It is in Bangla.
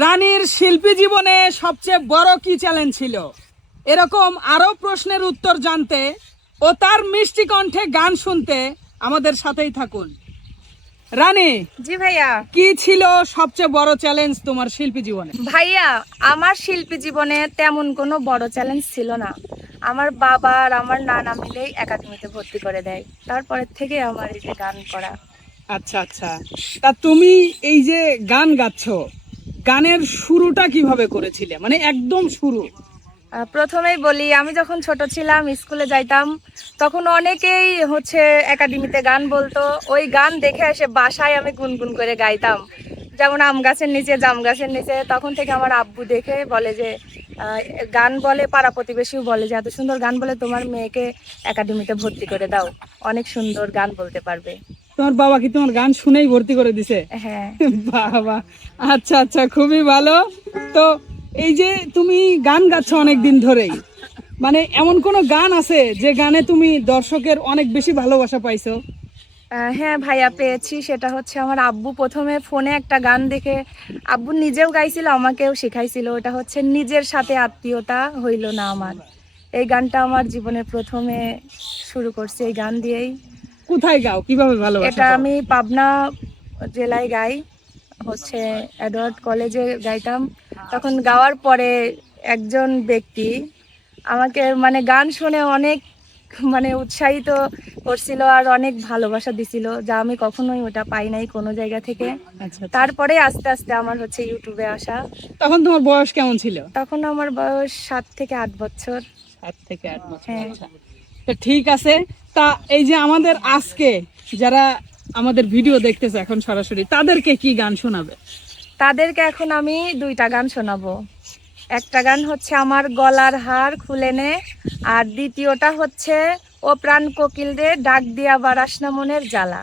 রানীর শিল্পী জীবনে সবচেয়ে বড় কি চ্যালেঞ্জ ছিল? এরকম আরও প্রশ্নের উত্তর জানতে ও তার মিষ্টি কণ্ঠে গান শুনতে আমাদের সাথেই থাকুন। রানী জি ভাইয়া। কি ছিল সবচেয়ে বড় চ্যালেঞ্জ তোমার শিল্পী জীবনে? ভাইয়া আমার শিল্পী জীবনে তেমন কোনো বড় চ্যালেঞ্জ ছিল না। আমার বাবা আর আমার নানা মিলেই একাডেমিতে ভর্তি করে দেয়। তারপরের থেকে আমার এই যে গান করা। আচ্ছা আচ্ছা। তা তুমি এই যে গান গাচ্ছ গানের শুরুটা কীভাবে করেছিলে? মানে একদম শুরু। প্রথমেই বলি, আমি যখন ছোট ছিলাম, স্কুলে যাইতাম, তখন অনেকেই হচ্ছে একাডেমিতে গান বলতো। ওই গান দেখে এসে বাসায় আমি গুনগুন করে গাইতাম। যেমন আম গাছের নিচে, জাম গাছের নিচে, তখন থেকে আমার আব্বু দেখে বলে যে গান বলে পাড়া প্রতিবেশীও বলে যে, এত সুন্দর গান বলে তোমার মেয়েকে একাডেমিতে ভর্তি করে দাও। অনেক সুন্দর গান বলতে পারবে। তোমার বাবা কি তোমার গান শুনেই ভর্তি করে দিছে? হ্যাঁ। বাবা আচ্ছা আচ্ছা খুবই ভালো। তো এই যে তুমি গান গাচ্ছ অনেক দিন ধরেই মানে এমন কোন গান আছে যে গানে তুমি দর্শকের অনেক বেশি ভালোবাসা পাইছো? হ্যাঁ ভাইয়া পেয়েছি। সেটা হচ্ছে আমার আব্বু প্রথমে ফোনে একটা গান দেখে আব্বু নিজেও গাইছিল আমাকেও শেখাইছিল। ওটা হচ্ছে নিজের সাথে আত্মীয়তা হইল না আমার। এই গানটা আমার জীবনের প্রথমে শুরু করছি এই গান দিয়েই। কোথায় গাও? কীভাবে ভালোবাসা এটা আমি পাবনা জেলায় গাই। হচ্ছে অ্যাডওয়ার্ড কলেজে গাইতাম। তখন গাওয়ার পরে একজন ব্যক্তি আমাকে মানে গান শুনে অনেক মানে উৎসাহিত করছিল আর অনেক ভালোবাসা দিছিল যা আমি কখনোই ওটা পাই নাই কোনো জায়গা থেকে। আচ্ছা আচ্ছা। তারপরে আস্তে আস্তে আমার হচ্ছে ইউটিউবে আসা। তখন তোমার বয়স কেমন ছিল? তখন আমার বয়স সাত থেকে আট বছর। সাত থেকে আট বছর হ্যাঁ। আচ্ছা। তো ঠিক আছে তা এই যে আমাদের আজকে যারা আমাদের ভিডিও দেখতেছে এখন সরাসরি তাদেরকে কি গান শোনাবে? তাদেরকে এখন আমি দুইটা গান শোনাবো। একটা গান হচ্ছে আমার গলার হার খুলে নে আর দ্বিতীয়টা হচ্ছে ও প্রাণ কোকিল রে ডাক দিয়া বারাসনা মনের জ্বালা।